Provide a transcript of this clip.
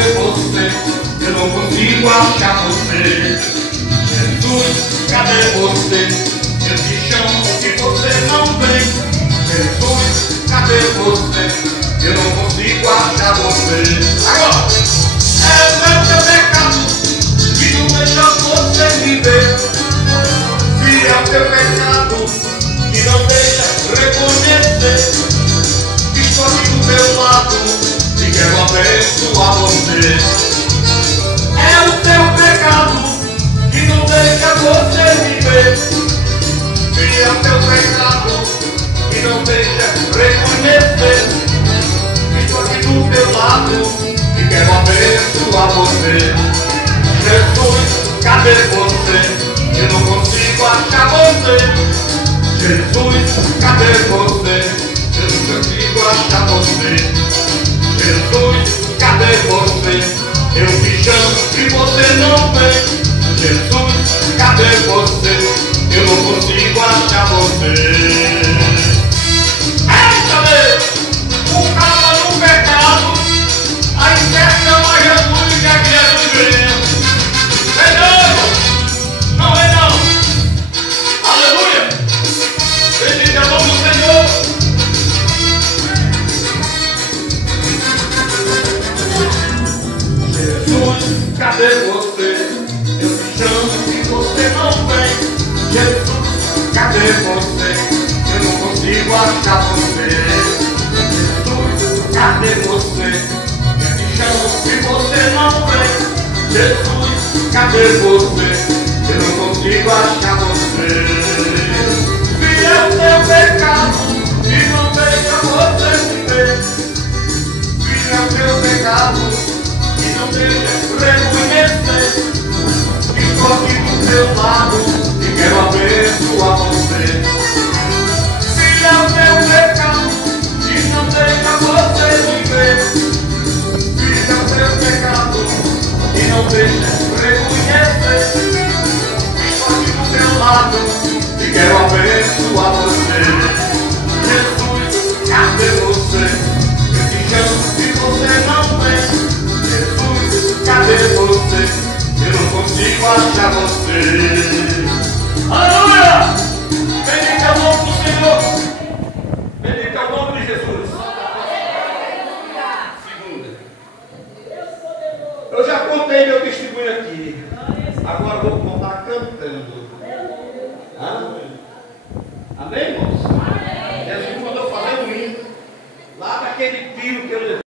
cadê você? Eu não consigo achar você. Jesus, cadê você? Eu te chamo e você não vem. Jesus, cadê você? Eu não consigo achar você. Agora! É o meu pecado que não deixa você viver. Se é o teu pecado que não deixa reconhecer que estou aqui do teu lado e quero abençoar você. É o teu pecado que não deixa você viver. Se é o teu pecado que não deixa reconhecer que estou aqui do teu lado e quero abençoar você. Jesus, cadê você? Eu não consigo achar você. Jesus, cadê você? Eu não consigo achar você. Jesus, cadê você? Eu te chamo e você não vem. Jesus, cadê você? Eu não consigo achar você. O cara no pecado, a incerta mais Jesus que a criança vem. Não é não. Aleluia. Bendito é o nome do Senhor. Jesus, cadê você? Eu te chamo e você não vem. Jesus, cadê você? Eu não consigo achar você. Jesus, cadê você? Eu te chamo e você não vem. Jesus, cadê você? Eu não consigo achar você. Se é o teu pecado e não deixa você viver. Se é o teu pecado e não deixa reconhecer que estou aqui do teu lado e quero abençoar você. Se é o teu pecado e não deixa você viver. Se é o teu pecado e não deixa reconhecer e quero abençoar você. Jesus, cadê você? Eu te chamo e você não vem. Jesus, cadê você? Eu não consigo achar você. Aleluia! Bendito é o nome do Senhor. Bendito é o nome de Jesus. Segunda. Eu já contei meu testemunho aqui. Agora vou